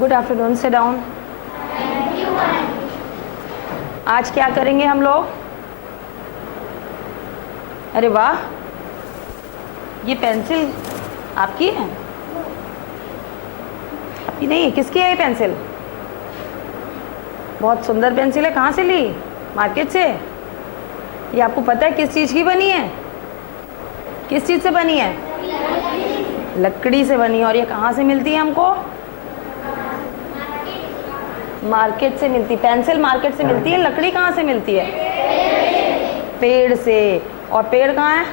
Good afternoon, sit down. आज क्या करेंगे हम लोग? अरे वाह, ये पेंसिल आपकी है? ये नहीं है, किसकी है ये पेंसिल? बहुत सुंदर पेंसिल है। कहाँ से ली? मार्केट से? ये आपको पता है किस चीज़ की बनी है? किस चीज़ से बनी है? लकड़ी से बनी है। और ये कहाँ से मिलती है हमको? मार्केट से मिलती। पेंसिल मार्केट से मिलती है, लकड़ी कहाँ से मिलती है? पेड़ से। और पेड़ कहाँ है?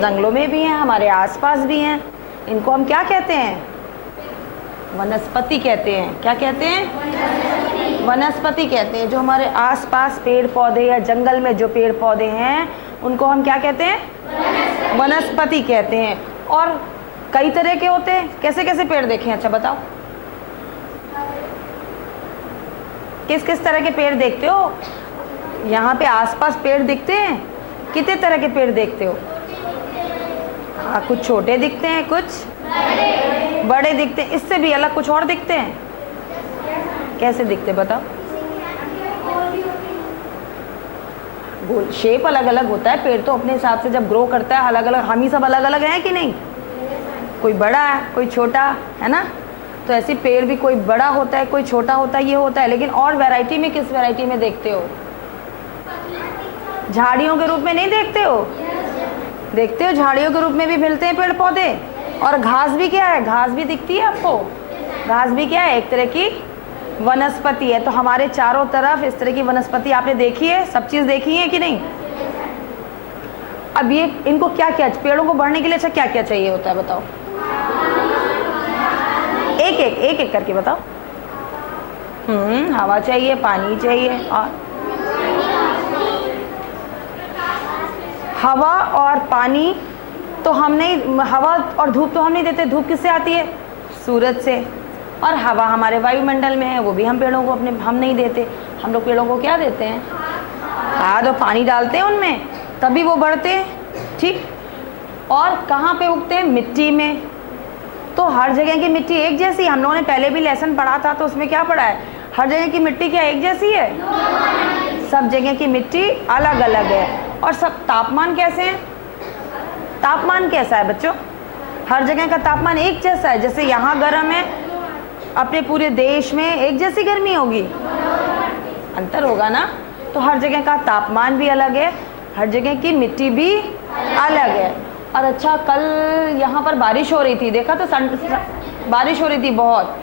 जंगलों में भी हैं, हमारे आसपास भी हैं। इनको हम क्या कहते हैं? वनस्पति कहते हैं। क्या कहते हैं? वनस्पति कहते हैं। जो हमारे आसपास पेड़ पौधे या जंगल में जो पेड़ पौधे हैं उनको हम क्या कहते हैं? वनस्पति कहते हैं। और कई तरह के होते हैं। कैसे कैसे पेड़ देखे हैं? अच्छा बताओ, किस किस तरह के पेड़ देखते हो? यहाँ पे आसपास पेड़ दिखते हैं? कितने तरह के पेड़ देखते हो? हाँ, कुछ छोटे दिखते हैं, कुछ बड़े दिखते हैं। इससे भी अलग कुछ और दिखते हैं। कैसे दिखते बताओ? गोल शेप अलग अलग होता है। पेड़ तो अपने हिसाब से जब ग्रो करता है अलग अलग। हम ही सब अलग अलग हैं कि नहीं? कोई बड़ा है, कोई छोटा है ना। तो ऐसे पेड़ भी कोई बड़ा होता है, कोई छोटा होता है, ये होता है। लेकिन और वैरायटी में किस वैरायटी में देखते हो? झाड़ियों के रूप में नहीं देखते हो? देखते हो, झाड़ियों के रूप में भी मिलते हैं पेड़ पौधे। और घास भी क्या है? घास भी दिखती है आपको? घास भी क्या है? एक तरह की वनस्पति है। तो हमारे चारों तरफ इस तरह की वनस्पति आपने देखी है? सब चीज देखी है कि नहीं? अब ये इनको क्या क्या, पेड़ों को बढ़ने के लिए अच्छा क्या क्या चाहिए होता है बताओ? एक एक करके बताओ। हवा चाहिए, पानी चाहिए। और हवा और पानी तो हम नहीं, हवा और धूप तो हम नहीं देते। धूप किससे आती है? सूरज से। और हवा हमारे वायुमंडल में है, वो भी हम पेड़ों को अपने हम नहीं देते। हम लोग पेड़ों को क्या देते हैं? खाद और पानी डालते हैं उनमें, तभी वो बढ़ते हैं। ठीक। और कहाँ पे उगते हैं? मिट्टी में। तो हर जगह की मिट्टी एक जैसी? हम लोगों ने पहले भी लेसन पढ़ा था, तो उसमें क्या पढ़ा है? हर जगह की मिट्टी क्या एक जैसी है? सब जगह की मिट्टी अलग अलग है। और सब तापमान कैसे है? तापमान कैसा है बच्चों? हर जगह का तापमान एक जैसा है? जैसे यहाँ गर्म है, अपने पूरे देश में एक जैसी गर्मी होगी? अंतर होगा ना। तो हर जगह का तापमान भी अलग है, हर जगह की मिट्टी भी अलग है। और अच्छा, कल यहाँ पर बारिश हो रही थी, देखा तो? बारिश हो रही थी बहुत।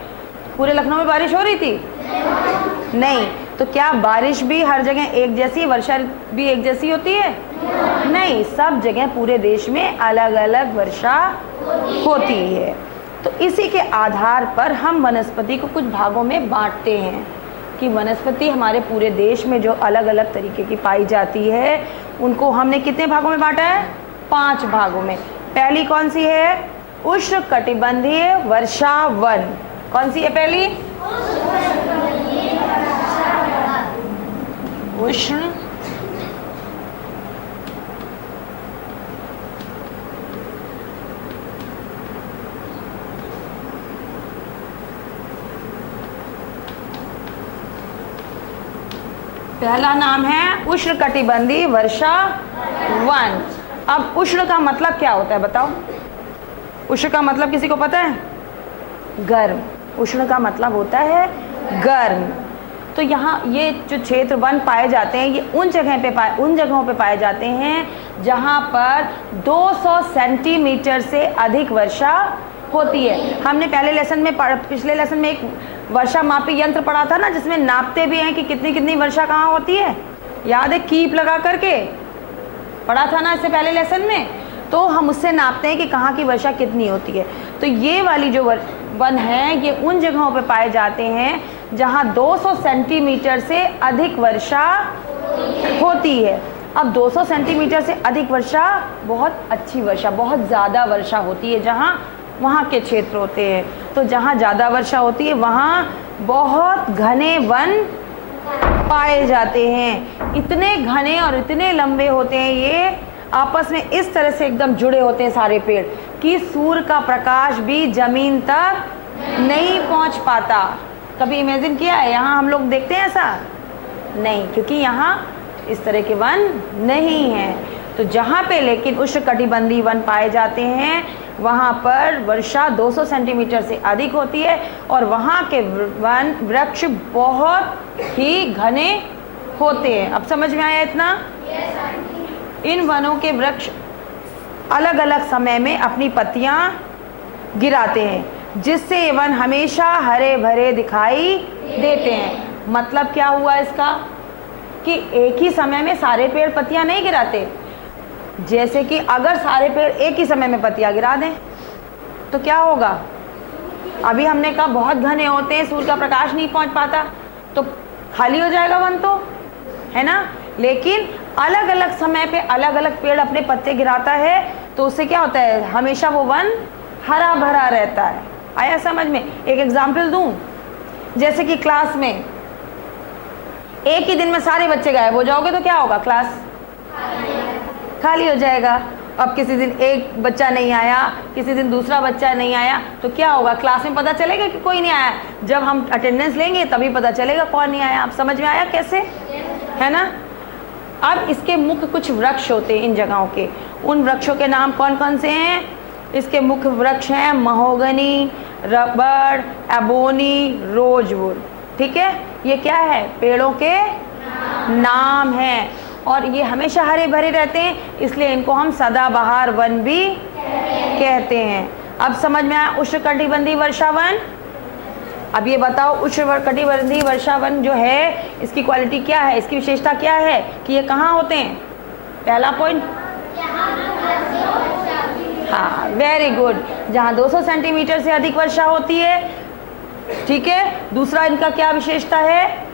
पूरे लखनऊ में बारिश हो रही थी? नहीं। तो क्या बारिश भी हर जगह एक जैसी, वर्षा भी एक जैसी होती है? नहीं, सब जगह पूरे देश में अलग अलग वर्षा होती है। तो इसी के आधार पर हम वनस्पति को कुछ भागों में बांटते हैं कि वनस्पति हमारे पूरे देश में जो अलग अलग तरीके की पाई जाती है उनको हमने कितने भागों में बांटा है? 5 भागों में। पहली कौन सी है? उष्णकटिबंधीय वर्षा वन। कौन सी है पहली? उष्ण पहला नाम है उष्णकटिबंधीय वर्षा वन। अब उष्ण का मतलब क्या होता है बताओ? उष्ण का मतलब किसी को पता है? गर्म। उष्ण का मतलब होता है गर्म। तो यहाँ ये जो क्षेत्र वन पाए जाते हैं, ये उन जगहों पे पाए जाते हैं जहाँ पर 200 सेंटीमीटर से अधिक वर्षा होती है। हमने पिछले लेसन में एक वर्षा मापी यंत्र पढ़ा था ना, जिसमें नापते भी हैं कि कितनी कितनी वर्षा कहाँ होती है। याद है? कीप लगा करके पढ़ा था ना इससे पहले लेसन में। तो हम उससे नापते हैं कि कहाँ की वर्षा कितनी होती है। तो ये वाली जो वन है, ये उन जगहों पे पाए जाते हैं जहाँ 200 सेंटीमीटर से अधिक वर्षा होती है। अब 200 सेंटीमीटर से अधिक वर्षा बहुत अच्छी वर्षा, बहुत ज़्यादा वर्षा होती है जहाँ वहाँ के क्षेत्र होते हैं। तो जहाँ ज़्यादा वर्षा होती है वहाँ बहुत घने वन पाए जाते हैं। इतने घने और इतने लंबे होते हैं, ये आपस में इस तरह से एकदम जुड़े होते हैं सारे पेड़ कि सूर्य का प्रकाश भी जमीन तक नहीं पहुंच पाता। कभी इमेजिन किया है यहाँ हम लोग देखते हैं ऐसा? नहीं, क्योंकि यहाँ इस तरह के वन नहीं है। तो जहाँ पे लेकिन उष्णकटिबंधीय वन पाए जाते हैं वहाँ पर वर्षा 200 सेंटीमीटर से अधिक होती है और वहाँ के वन वृक्ष बहुत ही घने होते हैं। अब समझ में आया इतना? इन वनों के वृक्ष अलग अलग समय में अपनी पत्तियां गिराते हैं जिससे ये वन हमेशा हरे भरे दिखाई देते हैं। मतलब क्या हुआ इसका कि एक ही समय में सारे पेड़ पत्तियां नहीं गिराते। जैसे कि अगर सारे पेड़ एक ही समय में पत्तियां गिरा दें तो क्या होगा? अभी हमने कहा बहुत घने होते हैं, सूर्य का प्रकाश नहीं पहुंच पाता, तो खाली हो जाएगा वन, तो है ना। लेकिन अलग अलग समय पे अलग अलग पेड़ अपने पत्ते गिराता है तो उससे क्या होता है? हमेशा वो वन हरा भरा रहता है। आया समझ में? एक एग्जाम्पल दूं, जैसे कि क्लास में एक ही दिन में सारे बच्चे गायब हो जाओगे तो क्या होगा? क्लास खाली हो जाएगा। अब किसी दिन एक बच्चा नहीं आया, किसी दिन दूसरा बच्चा नहीं आया, तो क्या होगा? क्लास में पता चलेगा कि कोई नहीं आया। जब हम अटेंडेंस लेंगे तभी पता चलेगा कौन नहीं आया। आप समझ में आया कैसे? है ना। अब इसके मुख्य कुछ वृक्ष होते हैं इन जगहों के। उन वृक्षों के नाम कौन कौन से हैं? इसके मुख्य वृक्ष हैं महोगनी, रबड़, एबोनी, रोजवुड। ठीक है, ये क्या है? पेड़ों के नाम हैं और ये हमेशा हरे भरे रहते हैं, इसलिए इनको हम सदाबहार वन भी कहते हैं। अब समझ में आया उष्णकटिबंधीय वर्षावन? अब ये बताओ उष्णकटिबंधीय वर्षावन जो है इसकी क्वालिटी क्या है, इसकी विशेषता क्या है कि ये कहाँ होते हैं? पहला पॉइंट, हाँ वेरी गुड, जहाँ 200 सेंटीमीटर से अधिक वर्षा होती है। ठीक है, दूसरा इनका क्या विशेषता है?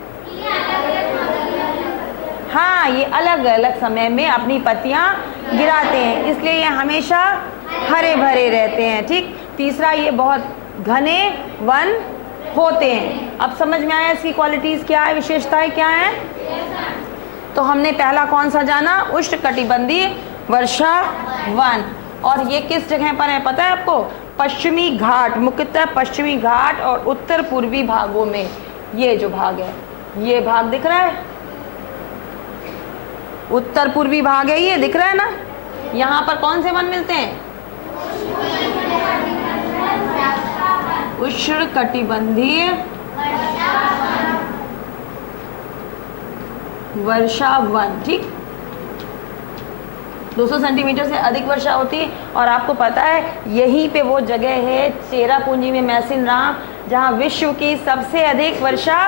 हाँ, ये अलग अलग समय में अपनी पत्तियां गिराते हैं, इसलिए ये हमेशा हरे भरे रहते हैं। ठीक, तीसरा ये बहुत घने वन होते हैं। अब समझ में आया इसकी क्वालिटीज क्या है, विशेषताएं क्या है? तो हमने पहला कौन सा जाना? उष्णकटिबंधीय वर्षा वन। और ये किस जगह पर है पता है आपको? पश्चिमी घाट, मुख्यतः पश्चिमी घाट और उत्तर पूर्वी भागों में। ये जो भाग है, ये भाग दिख रहा है, उत्तर पूर्वी भाग है, ये दिख रहा है ना। यहाँ पर कौन से वन मिलते हैं? उष्णकटिबंधीय वर्षा वन। ठीक, 200 सेंटीमीटर से अधिक वर्षा होती है और आपको पता है यहीं पे वो जगह है चेरापूंजी में मैसिन राम जहाँ विश्व की सबसे अधिक वर्षा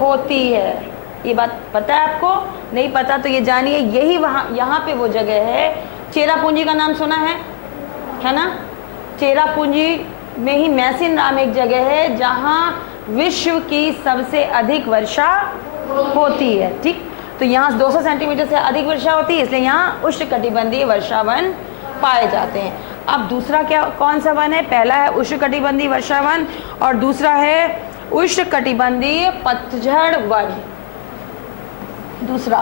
होती है। ये बात पता है आपको? नहीं पता तो ये जानिए, यही वहाँ यहाँ पे वो जगह है। चेरापूंजी का नाम सुना है ना? चेरापूंजी में ही मैसिन राम एक जगह है जहाँ विश्व की सबसे अधिक वर्षा होती है। ठीक, तो यहाँ 200 सेंटीमीटर से अधिक वर्षा होती है, इसलिए यहाँ उष्णकटिबंधीय वर्षा वन पाए जाते हैं। अब दूसरा क्या, कौन सा वन है? पहला है उष्णकटिबंधीय वर्षा वन और दूसरा है उष्णकटिबंधीय पतझड़ वन। दूसरा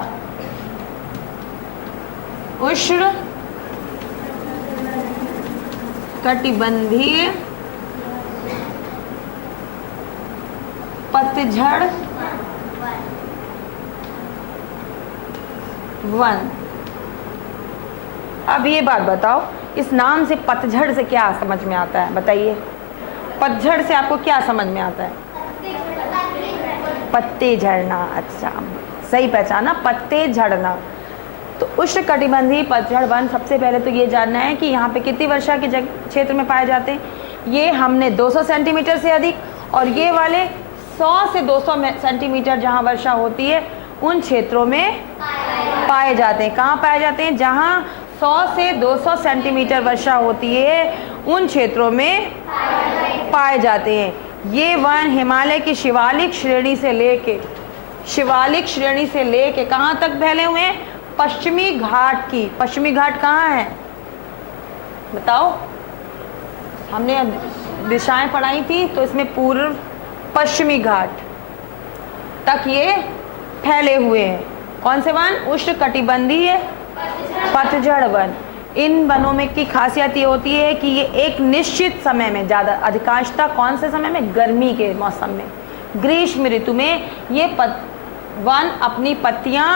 उष्णकटिबंधीय पतझड़ वन। अब ये बात बताओ, इस नाम से पतझड़ से क्या समझ में आता है? बताइए, पतझड़ से आपको क्या समझ में आता है? पत्ते झड़ना। अच्छा, सही पहचाना, पत्ते झड़ना। तो उष्णकटिबंधीय पतझड़ वन, सबसे पहले तो ये जानना है कि यहाँ पे कितनी वर्षा के क्षेत्र में पाए जाते हैं। ये हमने 200 सेंटीमीटर से अधिक, और ये वाले 100 से 200 सेंटीमीटर जहाँ वर्षा होती है उन क्षेत्रों में पाए जाते हैं। कहाँ पाए जाते हैं? जहाँ 100 से 200 सेंटीमीटर वर्षा होती है उन क्षेत्रों में पाए जाते हैं। ये वन हिमालय की शिवालिक श्रेणी से लेके कहाँ तक फैले हुए हैं? पश्चिमी घाट की। पश्चिमी घाट कहाँ है बताओ? हमने दिशाएं पढ़ाई थी तो इसमें पूर्व पश्चिमी घाट तक ये फैले हुए हैं। कौन से वन? उष्णकटिबंधीय पतझड़ वन। इन वनों में की खासियत ये होती है कि ये एक निश्चित समय में, ज़्यादा अधिकांशतः कौन से समय में, गर्मी के मौसम में, ग्रीष्म ऋतु में ये वन अपनी पत्तियां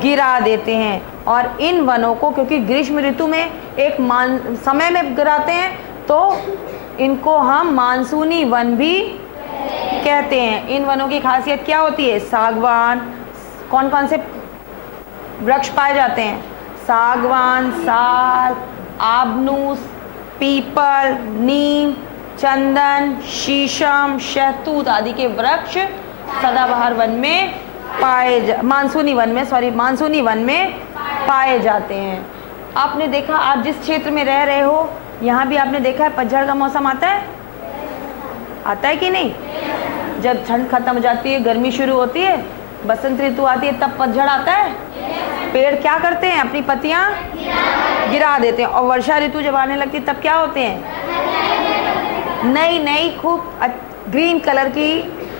गिरा देते हैं। और इन वनों को, क्योंकि ग्रीष्म ऋतु में एक समय में गिराते हैं, तो इनको हम मानसूनी वन भी कहते हैं। इन वनों की खासियत क्या होती है? सागवान, कौन कौन से वृक्ष पाए जाते हैं? सागवान, साल, आबनूस, पीपल, नीम, चंदन, शीशम, शहतूत आदि के वृक्ष सदाबहार वन में मानसूनी वन में पाए जाते हैं। आपने देखा, आप जिस क्षेत्र में रह रहे हो यहाँ भी आपने देखा है पतझड़ का मौसम आता है कि नहीं? जब ठंड खत्म हो जाती है, गर्मी शुरू होती है, बसंत ऋतु आती है, तब पतझड़ आता है। पेड़ क्या करते हैं? अपनी पत्तियां गिरा देते हैं। और वर्षा ऋतु जब आने लगती है तब क्या होते हैं? नई खूब ग्रीन कलर की,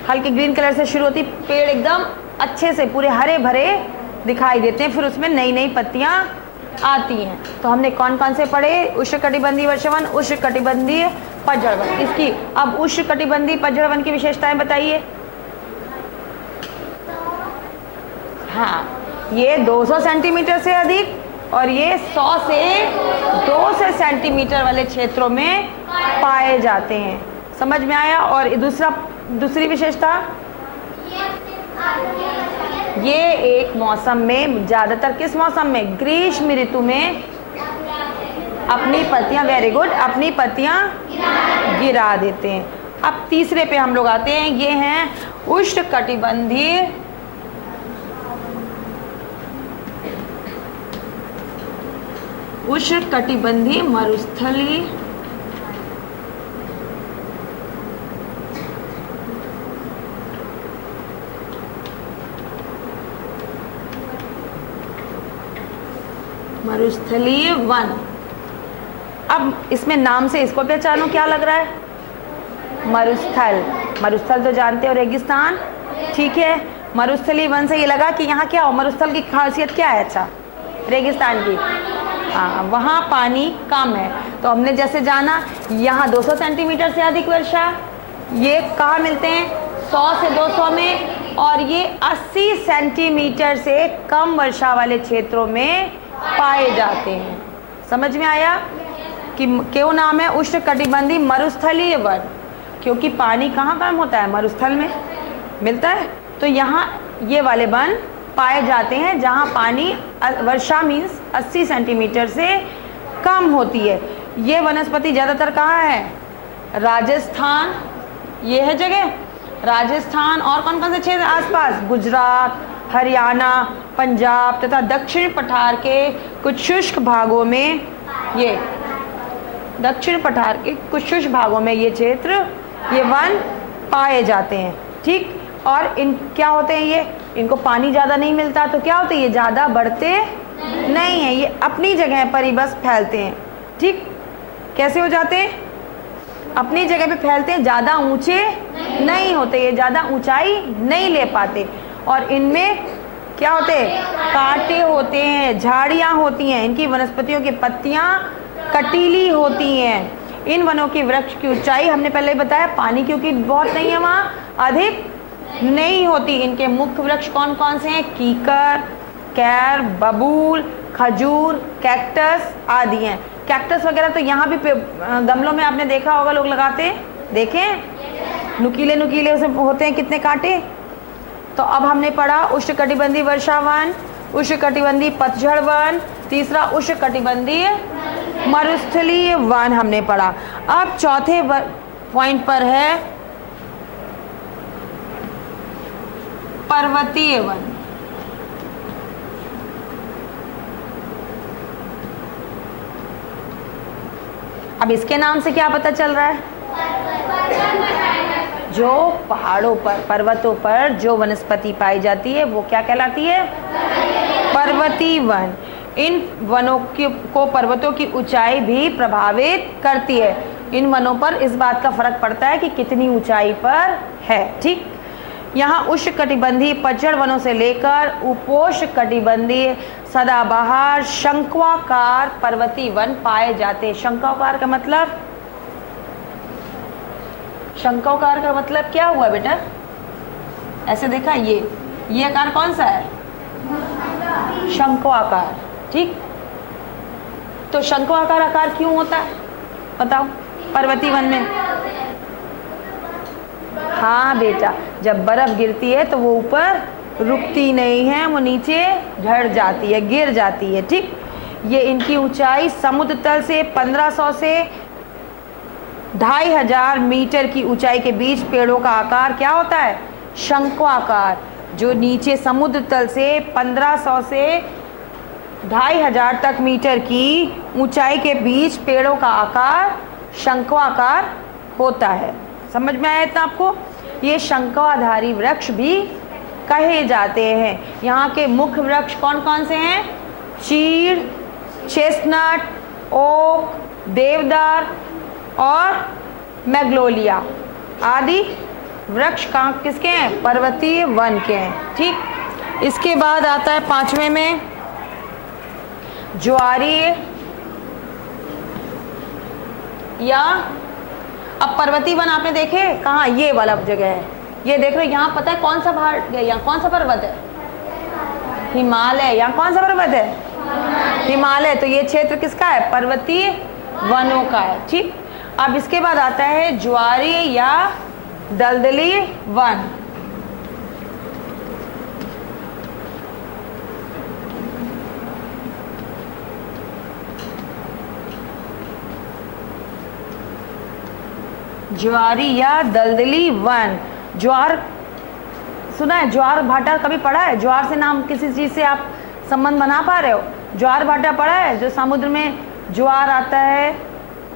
हल्के ग्रीन कलर से शुरू होती, पेड़ एकदम अच्छे से पूरे हरे भरे दिखाई देते हैं, फिर उसमें नई पत्तियां आती हैं। तो हमने कौन कौन से पढ़े? उष्णकटिबंधीय वर्षावन, उष्णकटिबंधीय पतझड़ वन। इसकी अब उष्णकटिबंधीय पतझड़ वन की विशेषताएं बताइए। हाँ, ये 200 सेंटीमीटर से अधिक और ये 100 से 200 सेंटीमीटर वाले क्षेत्रों में पाए जाते हैं। समझ में आया? और दूसरी विशेषता, ये एक मौसम में, ज़्यादातर किस मौसम में? ग्रीष्म ऋतु में अपनी पत्तियां, वेरी गुड, अपनी पत्तियां गिरा देते हैं। अब तीसरे पे हम लोग आते हैं, ये हैं उष्णकटिबंधीय मरुस्थलीय वन। अब इसमें नाम से इसको पहचानो, क्या लग रहा है? मरुस्थल तो जानते हो, रेगिस्तान, ठीक है। मरुस्थलीय वन से ये लगा कि यहाँ क्या हो, मरुस्थल की खासियत क्या है? अच्छा, रेगिस्तान की, हाँ, वहाँ पानी कम है। तो हमने जैसे जाना, यहाँ 200 सेंटीमीटर से अधिक वर्षा, ये कहाँ मिलते हैं? 100 से 200 में। और ये 80 सेंटीमीटर से कम वर्षा वाले क्षेत्रों में पाए जाते हैं। समझ में आया कि क्यों नाम है उष्णकटिबंधीय मरुस्थलीय वन? क्योंकि पानी कहाँ कम होता है? मरुस्थल में मिलता है। तो यहाँ ये वाले वन पाए जाते हैं जहाँ पानी, वर्षा मीन्स 80 सेंटीमीटर से कम होती है। ये वनस्पति ज़्यादातर कहाँ है? राजस्थान, ये है जगह राजस्थान। और कौन कौन से क्षेत्र आसपास? गुजरात, हरियाणा, पंजाब तथा दक्षिण पठार के कुछ शुष्क भागों में, ये दक्षिण पठार के कुछ शुष्क भागों में ये क्षेत्र, ये वन पाए जाते हैं, ठीक। और इन क्या होते हैं? ये, इनको पानी ज़्यादा नहीं मिलता, तो क्या होते हैं? ये ज़्यादा बढ़ते नहीं हैं, ये अपनी जगह पर ही बस फैलते हैं, ठीक। कैसे हो जाते हैं? अपनी जगह पे फैलते हैं, ज़्यादा ऊंचे नहीं होते, ये ज़्यादा ऊंचाई नहीं ले पाते। और इनमें क्या होते हैं? कांटे होते हैं, झाड़ियाँ होती हैं, इनकी वनस्पतियों की पत्तियाँ कटीली होती हैं। इन वनों की वृक्ष की ऊंचाई हमने पहले बताया, पानी क्योंकि बहुत नहीं है वहाँ, अधिक नहीं होती। इनके मुख्य वृक्ष कौन कौन से हैं? कीकर, कैर, बबूल, खजूर, कैक्टस आदि हैं। कैक्टस वगैरह तो यहाँ भी गमलों में आपने देखा होगा लोग लगाते, देखें, नुकीले नुकीले उसे होते हैं, कितने कांटे। तो अब हमने पढ़ा उष्णकटिबंधीय वर्षावन, उष्णकटिबंधीय पतझड़ वन, तीसरा उष्णकटिबंधीय मरुस्थलीय वन हमने पढ़ा। अब चौथे पॉइंट पर है पर्वतीय वन। अब इसके नाम से क्या पता चल रहा है? जो पहाड़ों पर, पर्वतों पर जो वनस्पति पाई जाती है वो क्या कहलाती है? पर्वतीय वन। इन वनों को पर्वतों की ऊंचाई भी प्रभावित करती है। इन वनों पर इस बात का फर्क पड़ता है कि कितनी ऊंचाई पर है, ठीक। यहाँ उष्णकटिबंधीय पतझड़ वनों से लेकर उपोष्णकटिबंधीय सदाबहार शंक्वाकार पर्वतीय वन पाए जाते हैं। शंक्वाकार का मतलब, शंक्वाकार का मतलब क्या हुआ बेटा? ऐसे देखा, ये आकार कौन सा है? शंक्वाकार। ठीक, तो शंक्वाकार आकार क्यों होता है बताओ पर्वतीय वन में? हाँ बेटा, जब बर्फ गिरती है तो वो ऊपर रुकती नहीं है, वो नीचे झड़ जाती है, गिर जाती है। ठीक, ये इनकी ऊंचाई समुद्र तल से 1500 से 2500 मीटर की ऊंचाई के बीच पेड़ों का आकार क्या होता है? शंक्वाकार। जो नीचे समुद्र तल से 1500 से 2500 तक मीटर की ऊंचाई के बीच पेड़ों का आकार शंक्वाकार होता है। समझ में आया इतना आपको? ये शंक्वाधारी वृक्ष भी कहे जाते हैं। यहाँ के मुख्य वृक्ष कौन कौन से हैं? चीड़, चेस्टनट, ओक, देवदार और मैग्नोलिया आदि वृक्ष कहाँ किसके हैं? पर्वतीय वन के हैं। ठीक, इसके बाद आता है 5वें में ज्वारीय या, अब पर्वतीय वन आपने देखे कहाँ? ये वाला जगह है, ये देख रहे हो। यहाँ पता है कौन सा पहाड़, यहाँ कौन सा पर्वत है? हिमालय। यहाँ कौन सा पर्वत है? हिमालय। तो ये क्षेत्र किसका है? पर्वतीय वनों का है। ठीक, अब इसके बाद आता है ज्वारीय या दलदली वन। ज्वारी या दलदली वन। ज्वार सुना है? ज्वार भाटा कभी पढ़ा है? ज्वार से नाम किसी चीज से आप संबंध बना पा रहे हो? ज्वार भाटा पढ़ा है? जो समुद्र में ज्वार आता है,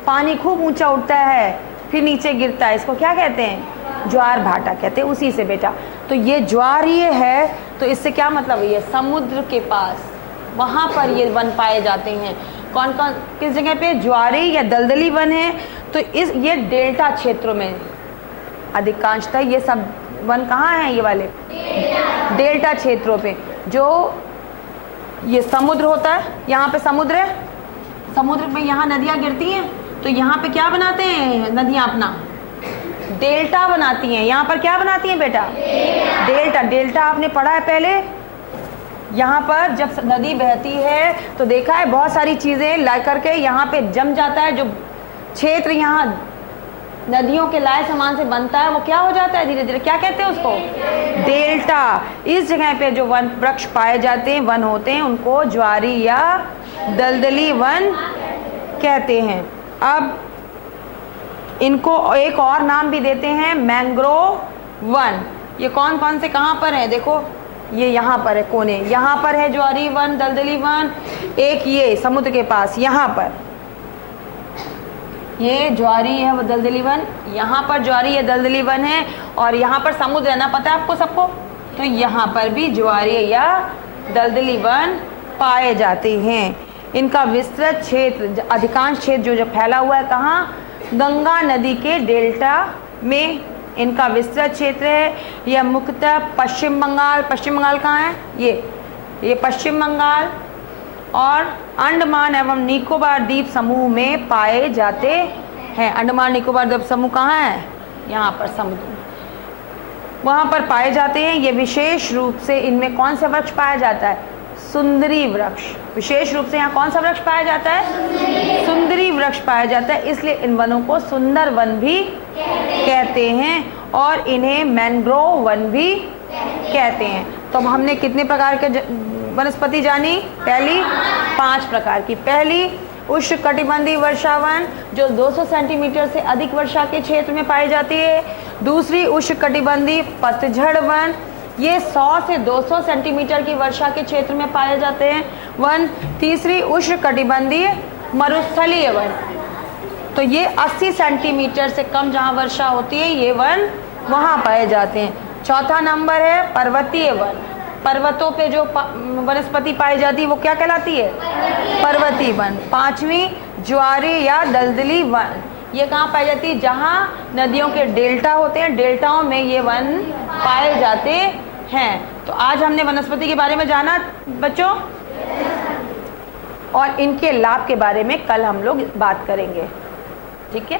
पानी खूब ऊंचा उठता है फिर नीचे गिरता है, इसको क्या कहते हैं? ज्वार भाटा कहते हैं। उसी से बेटा, तो ये ज्वारीय है, तो इससे क्या मतलब है? ये समुद्र के पास वहां पर ये वन पाए जाते हैं। कौन कौन किस जगह पे? ज्वारी या दलदली वन है। तो ये डेल्टा क्षेत्रों में अधिकांशतः ये सब वन कहाँ हैं? ये वाले डेल्टा क्षेत्रों पे। जो ये समुद्र होता है, यहाँ पे समुद्र है, समुद्र में यहाँ नदियाँ गिरती हैं, तो यहाँ पे क्या बनाते हैं नदियाँ? अपना डेल्टा बनाती हैं। यहाँ पर क्या बनाती हैं बेटा? डेल्टा। डेल्टा आपने पढ़ा है पहले। यहाँ पर जब नदी बहती है तो देखा है बहुत सारी चीजें ला करके यहाँ पे जम जाता है। जो क्षेत्र यहाँ नदियों के लाए सामान से बनता है वो क्या हो जाता है धीरे धीरे? क्या कहते हैं उसको? डेल्टा। इस जगह पे जो वन वृक्ष पाए जाते हैं, वन होते हैं, उनको ज्वारी या दलदली वन कहते हैं। अब इनको एक और नाम भी देते हैं मैंग्रोव वन। ये कौन कौन से कहाँ पर है? देखो, ये यहाँ पर है कोने, यहाँ पर है ज्वारी वन, दलदली वन। एक ये समुद्र के पास यहाँ पर ये ज्वारी है वो दलदली वन, यहाँ पर ज्वारी है दलदली वन है, और यहाँ पर समुद्र है ना, पता है आपको सबको? तो यहाँ पर भी ज्वारी या दलदली वन पाए जाते हैं। इनका विस्तृत क्षेत्र, अधिकांश क्षेत्र जो फैला हुआ है कहाँ? गंगा नदी के डेल्टा में इनका विस्तृत क्षेत्र है। यह मुख्यतः पश्चिम बंगाल कहाँ है? ये पश्चिम बंगाल और अंडमान एवं निकोबार द्वीप समूह में पाए जाते हैं। अंडमान निकोबार द्वीप समूह कहाँ है? यहाँ पर समुद्र में, वहाँ पर पाए जाते हैं। ये विशेष रूप से इनमें कौन सा वृक्ष पाया जाता है? सुंदरी वृक्ष। विशेष रूप से यहाँ कौन सा वृक्ष पाया जाता है? सुंदरी वृक्ष पाया जाता है। इसलिए इन वनों को सुंदर वन भी कहते हैं और इन्हें मैंग्रोव वन भी कहते हैं। तो हमने कितने प्रकार के वनस्पति जानी? पहली 5 प्रकार की। पहली उष्णकटिबंधीय वर्षावन जो 200 सेंटीमीटर से अधिक वर्षा के क्षेत्र में पाई जाती है। दूसरी उष्णकटिबंधीय पतझड़ वन, ये 100 से 200 सेंटीमीटर की वर्षा के क्षेत्र में पाए जाते हैं वन। तीसरी उष्णकटिबंधीय मरुस्थलीय वन, तो ये 80 सेंटीमीटर से कम जहाँ वर्षा होती है ये वन वहाँ पाए जाते हैं। चौथा नंबर है पर्वतीय वन। पर्वतों पे जो वनस्पति पाई जाती है वो क्या कहलाती है? पर्वतीय वन। 5वीं ज्वारी या दलदली वन, ये कहाँ पाई जाती है? जहाँ नदियों के डेल्टा होते हैं, डेल्टाओं में ये वन पाए जाते हैं। तो आज हमने वनस्पति के बारे में जाना बच्चों, और इनके लाभ के बारे में कल हम लोग बात करेंगे। ठीक है।